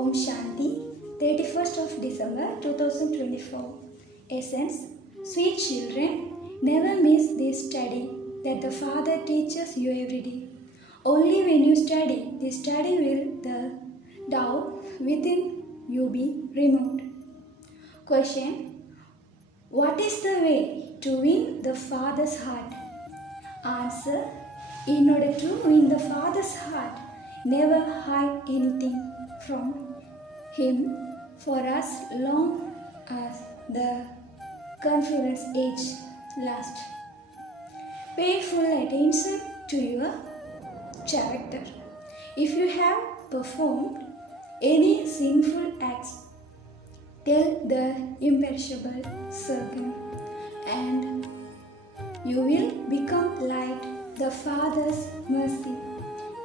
Om Shanti, 31st of December 2024. Essence, sweet children, never miss this study that the Father teaches you every day. Only when you study, this study will the doubt within you be removed. Question, what is the way to win the Father's heart? Answer, in order to win the Father's heart, never hide anything from Him for as long as the conference age lasts. Pay full attention to your character. If you have performed any sinful acts, tell the imperishable circle, and you will become like the Father's mercy.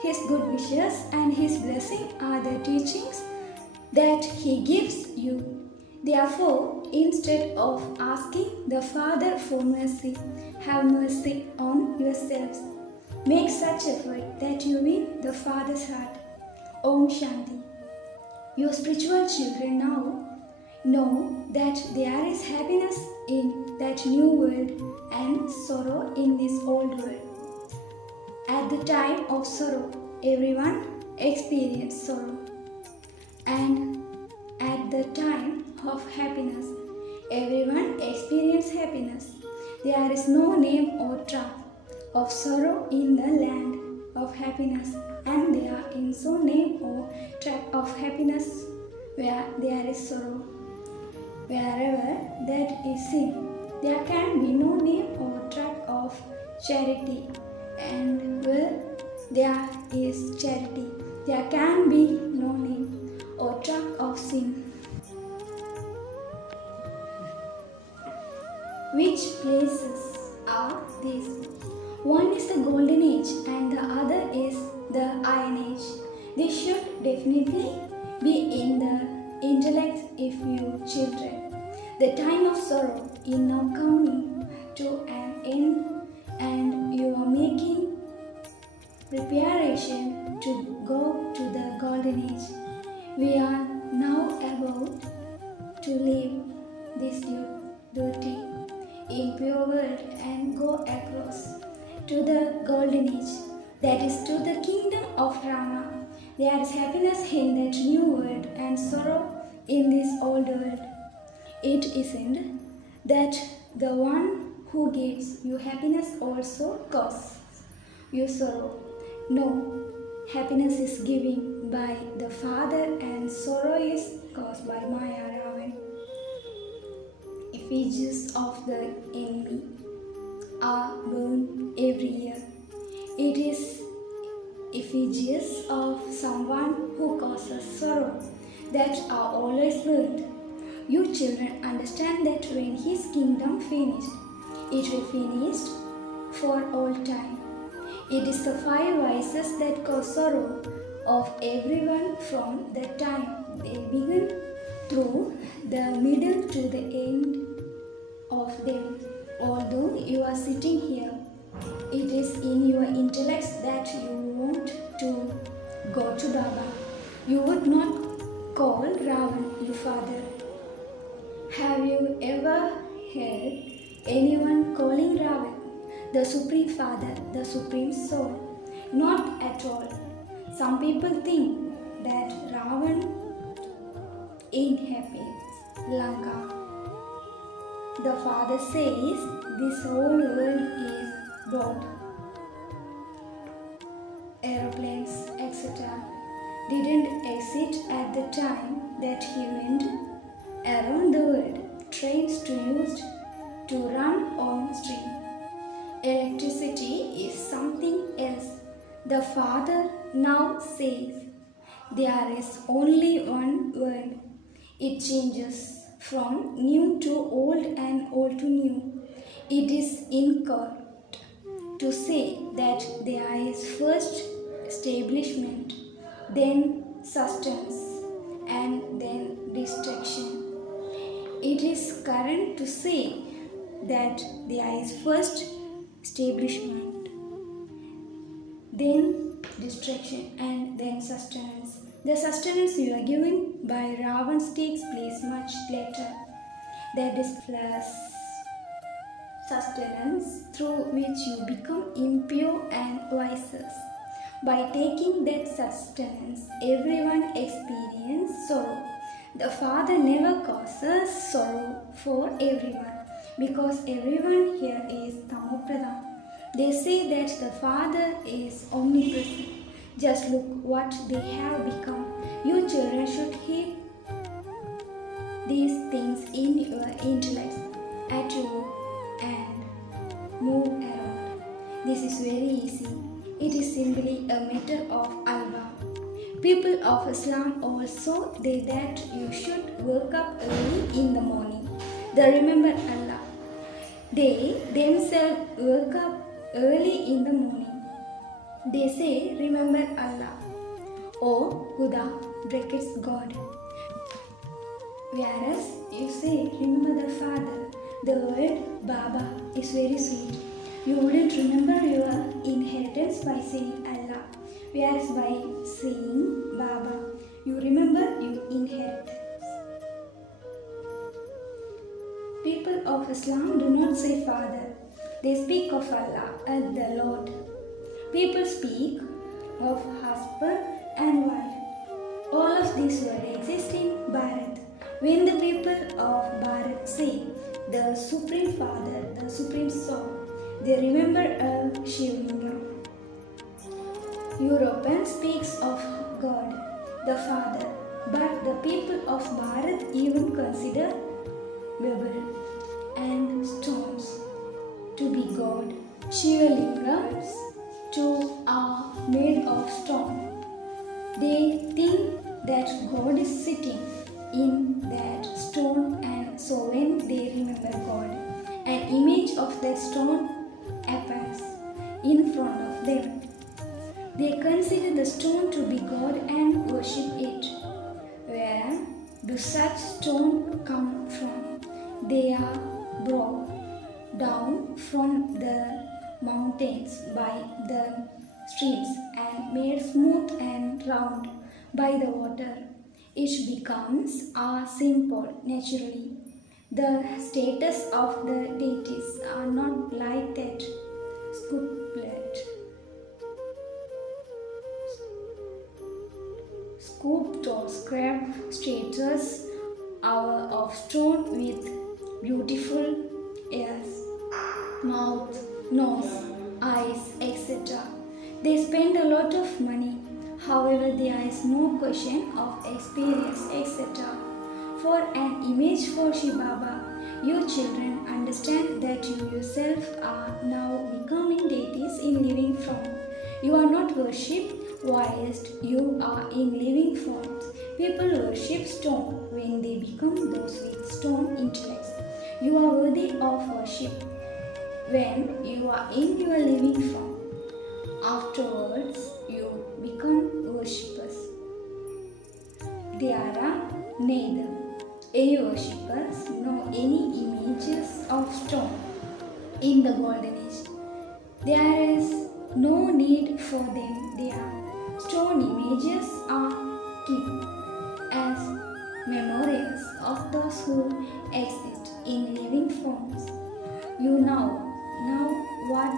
His good wishes and His blessing are the teachings that He gives you. Therefore, instead of asking the Father for mercy, have mercy on yourselves. Make such effort that you win the Father's heart. Om Shanti. Your spiritual children now know that there is happiness in that new world and sorrow in this old world. At the time of sorrow, everyone experiences sorrow. And at the time of happiness, everyone experiences happiness. There is no name or track of sorrow in the land of happiness, and there is no name or track of happiness where there is sorrow. Wherever that is sin, there can be no name or track of charity, and where there is charity, there can be no name or track of sin. Which places are these? One is the golden age and the other is the iron age. This should definitely be in the intellect if you children. The time of sorrow is now coming to an end, and you are making preparation to go to the golden age. We are now about to leave this dirty, impure world and go across to the golden age, that is to the kingdom of Rama. There is happiness in that new world and sorrow in this old world. It isn't that the one who gives you happiness also causes you sorrow. No, happiness is given by the Father and sorrow is caused by Maya Ravan. Effigies of the enemy are burned every year. It is effigies of someone who causes sorrow that are always burned. You children understand that when His kingdom finished, it will finish for all time. It is the five vices that cause sorrow of everyone from the time they begin through the middle to the end of them. Although you are sitting here, it is in your intellect that you want to go to Baba. You would not call Ravan your father. Have you ever heard anyone calling Ravan the Supreme Father, the Supreme Soul? Not at all. Some people think that Ravan inhabits Lanka. The Father says this whole world is boat, aeroplanes, etc. didn't exist at the time that He went around the world. Trains used to run on steam. Electricity is something else. The Father now says there is only one word. It changes from new to old and old to new. It is incorrect to say that there is first establishment, then sustenance, and then destruction. It is correct to say that there is first establishment, then destruction, and then sustenance. The sustenance you are given by Ravans takes place much later. That is plus sustenance through which you become impure and vices. By taking that sustenance, everyone experiences sorrow. The Father never causes sorrow for everyone because everyone here is Tamopradhan. They say that the Father is omnipresent. Just look what they have become. You children should heed these things in your intellect at your work and move around. This is very easy. It is simply a matter of Allah. People of Islam also say that you should wake up early in the morning. They remember Allah. They themselves wake up early in the morning. They say, remember Allah. Or Huda, brackets God. Whereas you say, remember the Father. The word Baba is very sweet. You wouldn't remember your inheritance by saying Allah. Whereas by saying Baba, you remember your inheritance. People of Islam do not say Father. They speak of Allah as the Lord. People speak of husband and wife. All of these words exist in Bharat. When the people of Bharat say the Supreme Father, the Supreme Soul, they remember a Shivlingam. European speaks of God, the Father, but the people of Bharat even consider marble and stones to be God. Shivlingams too are made of stone. They think that God is sitting in that stone, and so when they remember God, an image of that stone appears in front of them. They consider the stone to be God and worship it. Where do such stones come from? They are brought down from the mountains by the streams and made smooth and round by the water. It becomes a symbol naturally. The status of the deities are not like that scooped or scraped status are of stone with beautiful ears, mouth, nose, eyes, etc. They spend a lot of money. However, there is no question of experience, etc. For an image for Shiva Baba, you children understand that you yourself are now becoming deities in living form. You are not worshipped whilst you are in living forms. People worship stone when they become those with stone intellects. You are worthy of worship when you are in your living form. Afterwards, you become worshippers. There are neither any worshippers nor any images of stone in the golden age. There is no need for them there. Stone images are kept as memorials of those who exist in living forms. You now know what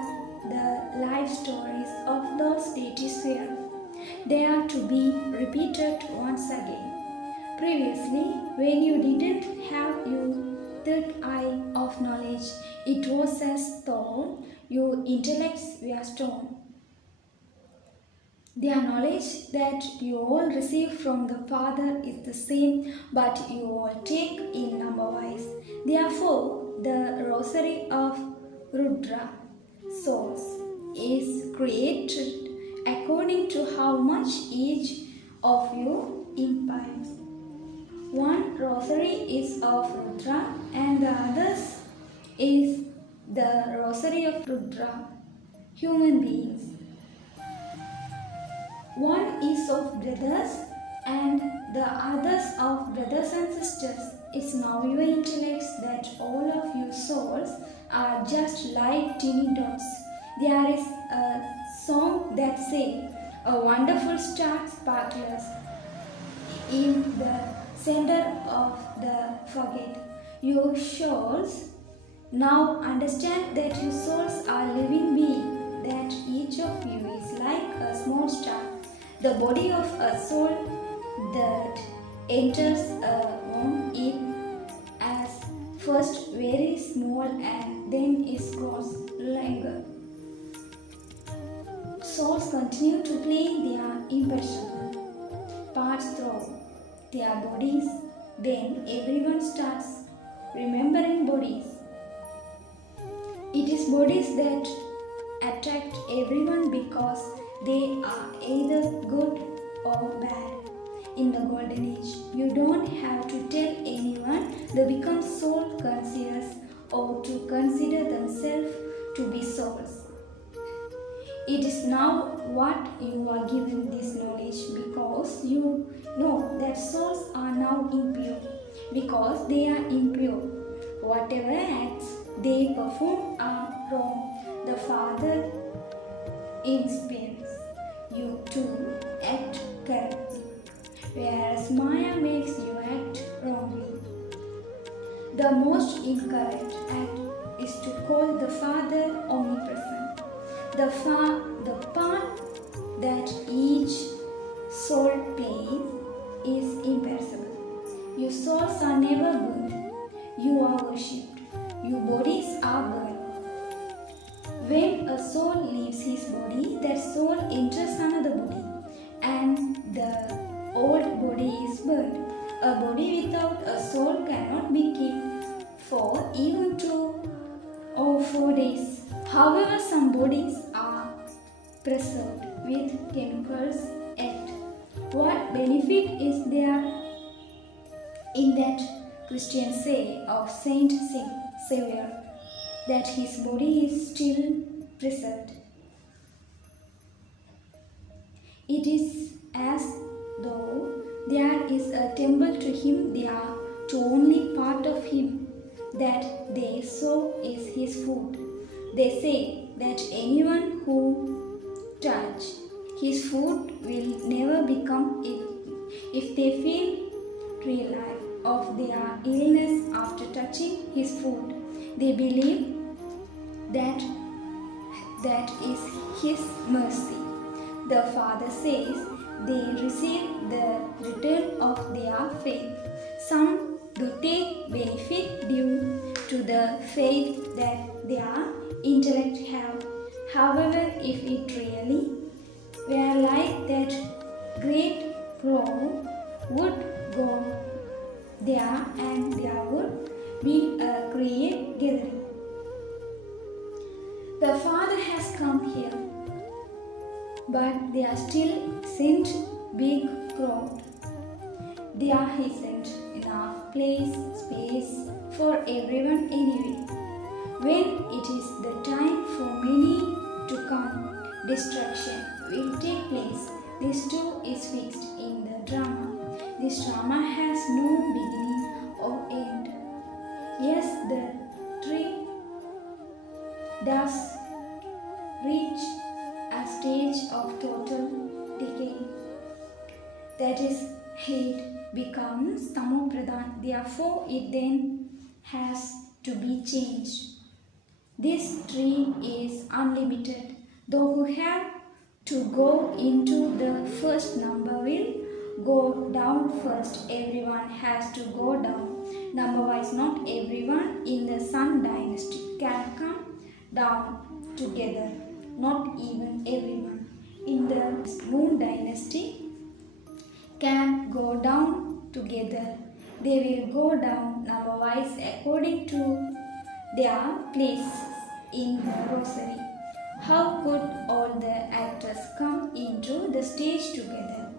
the life stories of those deities were. They are to be repeated once again. Previously, when you didn't have your third eye of knowledge, it was as though your intellects were stone. Their knowledge that you all receive from the Father is the same, but you all take in number-wise. Therefore, the rosary of Rudra souls is created according to how much each of you imbibes. One rosary is of Rudra and the others is the rosary of Rudra, human beings. One is of brothers and the others of brothers and sisters. It's now your intellects that all of you souls are just like tiny dots. There is a song that says, "A wonderful star sparklers." in the center of the forget. Your souls now understand that your souls are living beings, that each of you is like a small star, the body of a soul that enters a womb it as first very small and then is grows longer. Souls continue to play their imperishable parts through their bodies. Then everyone starts remembering bodies. It is bodies that attract everyone because they are either good or bad. In the golden age, you don't have to tell anyone they become soul conscious or to consider themselves to be souls. It is now what you are given this knowledge because you know that souls are now impure. Because they are impure, whatever acts they perform are wrong. The Father inspires you to act correctly, whereas Maya makes you act wrongly. The most incorrect act is to call the Father omnipresent. The part that each soul plays is imperishable. Your souls are never burned. You are worshipped. Your bodies are burned. When a soul leaves his body, that soul enters another body, and the old body is burned. A body without a soul cannot be kept for even 2 or 4 days. However, some bodies are preserved with chemicals yet. What benefit is there in that Christians say of Saint Xavier that his body is still preserved? It is as though there is a temple to him there, to only part of him that they sow is his food. They say that anyone who touch his food will never become ill. If they feel realize of their illness after touching his food, they believe that that is his mercy. The Father says they receive the return of their faith. Some do take benefit due to the faith that their intellect have. However, if it really were like that, great crow would go there and there would be a great gathering. The Father has come here, but they are still sent big crowd. There isn't enough space for everyone anyway. When it is the time for many to come, destruction will take place. This too is fixed in the drama. This drama has no beginning or end. Yes, the tree does reach a stage of total decay. That is, it becomes tamopradhan. Therefore, it then has to be changed. This tree is unlimited. Those who have to go into the first number will go down first. Everyone has to go down. Number-wise, not everyone in the Sun dynasty can come down together. Not even everyone in the Moon dynasty can go down together. They will go down number-wise according to their place in the rosary. How could all the actors come into the stage together?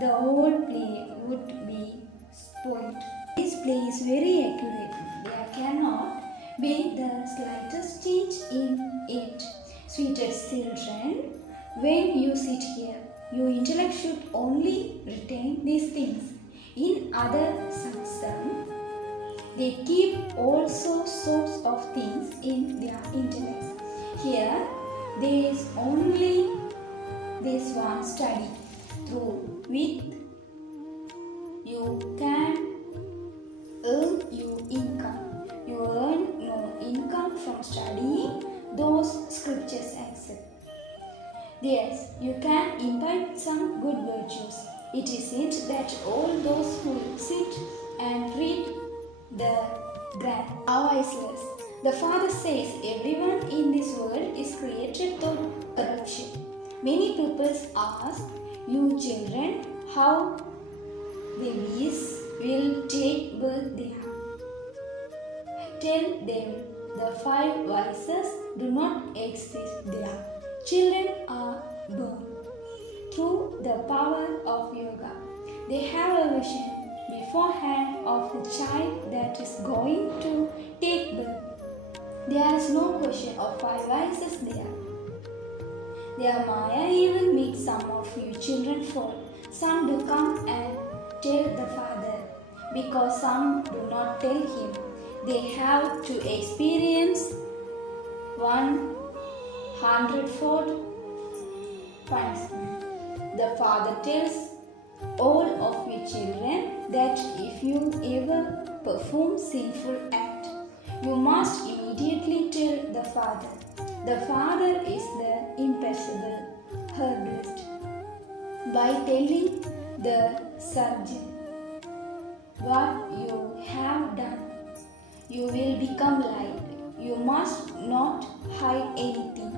The whole play would be spoiled. This play is very accurate. There cannot be the slightest change in it. Sweetest children, when you sit here, your intellect should only retain these things. In other satsang, they keep all sorts of things in their intellect. Here, there is only this one study through with you can earn your income. You earn no income from studying those scriptures accept. Yes, you can imbibe some good virtues. It isn't that all those who sit and read the grant are viceless. The Father says everyone in this world is created through corruption. Many people ask, you children, how babies will take birth there. Tell them the 5 vices do not exist there. Children are born through the power of yoga. They have a vision beforehand of the child that is going to take birth. There is no question of 5 vices there. Their Maya even makes some of you children fall. Some do come and tell the Father, because some do not tell him. They have to experience 100-fold punishment. The Father tells all of you children that if you ever perform sinful act, you must immediately tell the Father. The Father is the impassible, herbalist. By telling the surgeon what you have done, you will become light. You must not hide anything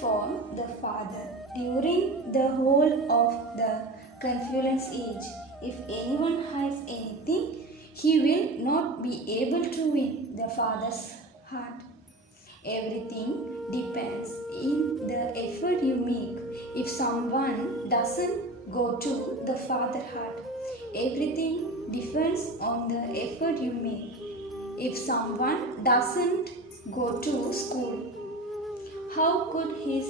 from the Father. During the whole of the Confluence age, if anyone hides anything, he will not be able to win the Father's heart. Everything depends in the effort you make. If someone doesn't go to the Father's heart, everything depends on the effort you make. If someone doesn't go to school, how could his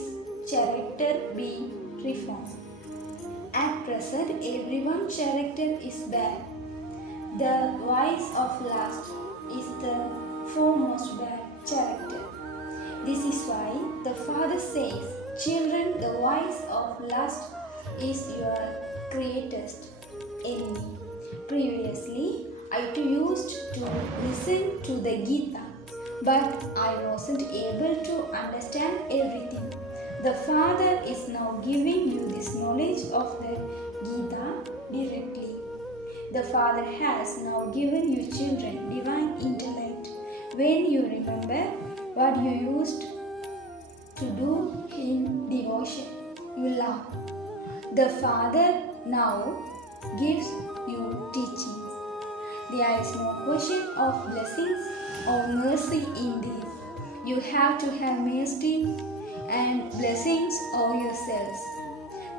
character be reformed? At present, everyone's character is bad. The vice of lust is the foremost bad character. This is why the Father says, children, the vice of lust is your greatest enemy. Previously, I too used to listen to the Gita, but I wasn't able to understand everything. The Father is now giving you this knowledge of the Gita directly. The Father has now given you children divine intellect. When you remember what you used to do in devotion, you laugh. The Father now gives you teachings. There is no question of blessings or mercy in this. You have to have mercy and blessings of yourselves.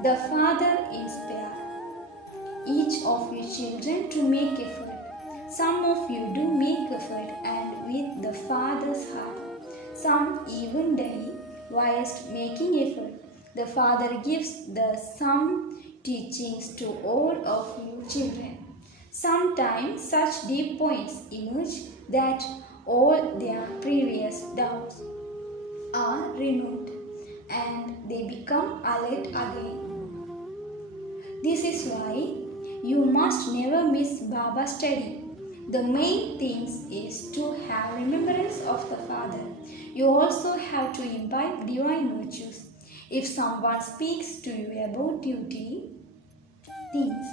The Father inspires each of you children to make effort. Some of you do make effort and with the Father's heart. Some even die whilst making effort. The Father gives the some teachings to all of you children. Sometimes such deep points emerge that all their previous doubts are removed and they become alert again. This is why you must never miss Baba's study. The main thing is to have remembrance of the Father. You also have to imbibe divine virtues. If someone speaks to you about duty things,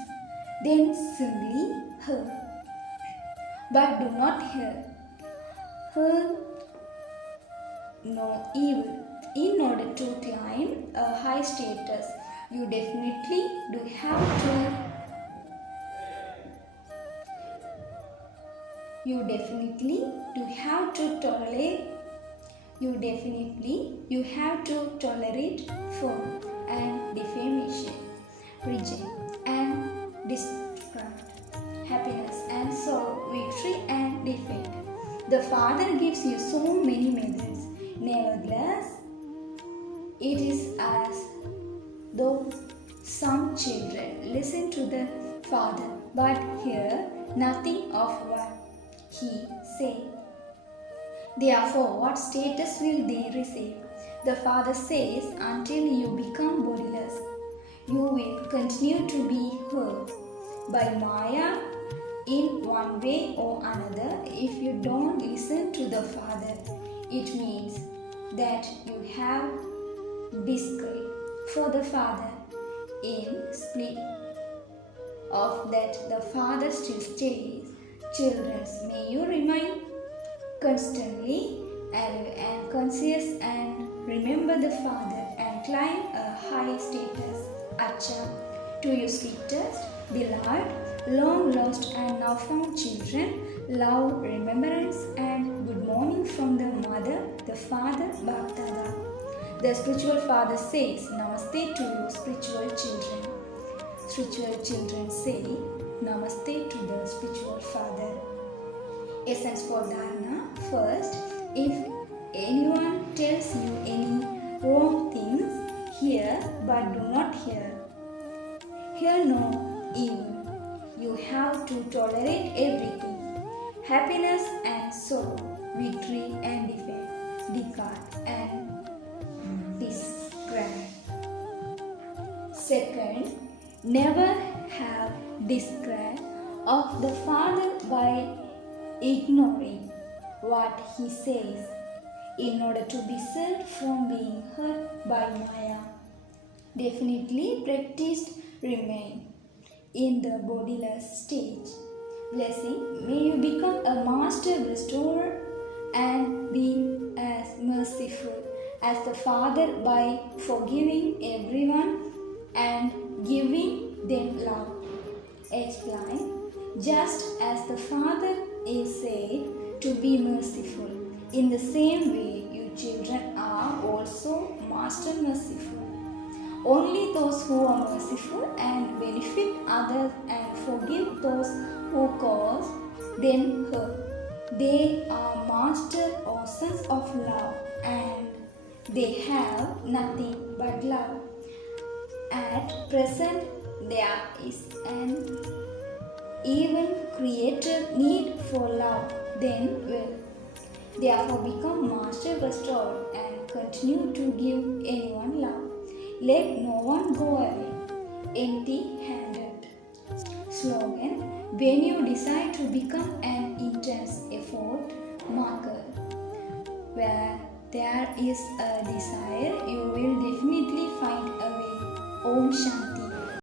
then simply hear. But do not hear. Hear no evil. In order to climb a high status, you definitely do have to tolerate form and defamation, reject and distrust, happiness and sorrow, victory and defeat. The Father gives you so many methods. Nevertheless, it is as though some children listen to the Father but hear nothing of what He says. Therefore, what status will they receive? The Father says, until you become bodiless, you will continue to be heard. by Maya in one way or another. If you don't listen to the Father, it means that you have discredit for the Father. In split of that, the Father still stays. Children, may you remain constantly alive and conscious and remember the Father and climb a high status. Acha, to you sweetest, beloved, long lost and now found children, love, remembrance and good morning from the Mother, the Father, Batticaola. The spiritual father says, Namaste to you, spiritual children. Spiritual children say, Namaste to the spiritual father. Essence for Dharana. First, if anyone tells you any wrong things, hear but do not hear. Hear no evil. You have to tolerate everything. Happiness and sorrow, victory and defeat, discard and discredit. Second, never have discredit of the Father by ignoring what he says in order to be saved from being hurt by Maya. Definitely practiced remain in the bodiless stage. Blessing, may you become a master restorer and be as merciful as the Father by forgiving everyone and giving them love. Explain, just as the Father is said to be merciful, in the same way you children are also master merciful. Only those who are merciful and benefit others and forgive those who cause them hurt, they are master or sons of love and they have nothing but love. At present, there is an even created need for love, then will therefore become master restorer and continue to give anyone love. Let no one go away empty-handed. Slogan, when you decide to become an intense effort marker, where there is a desire, you will definitely find a way. Om Shanti.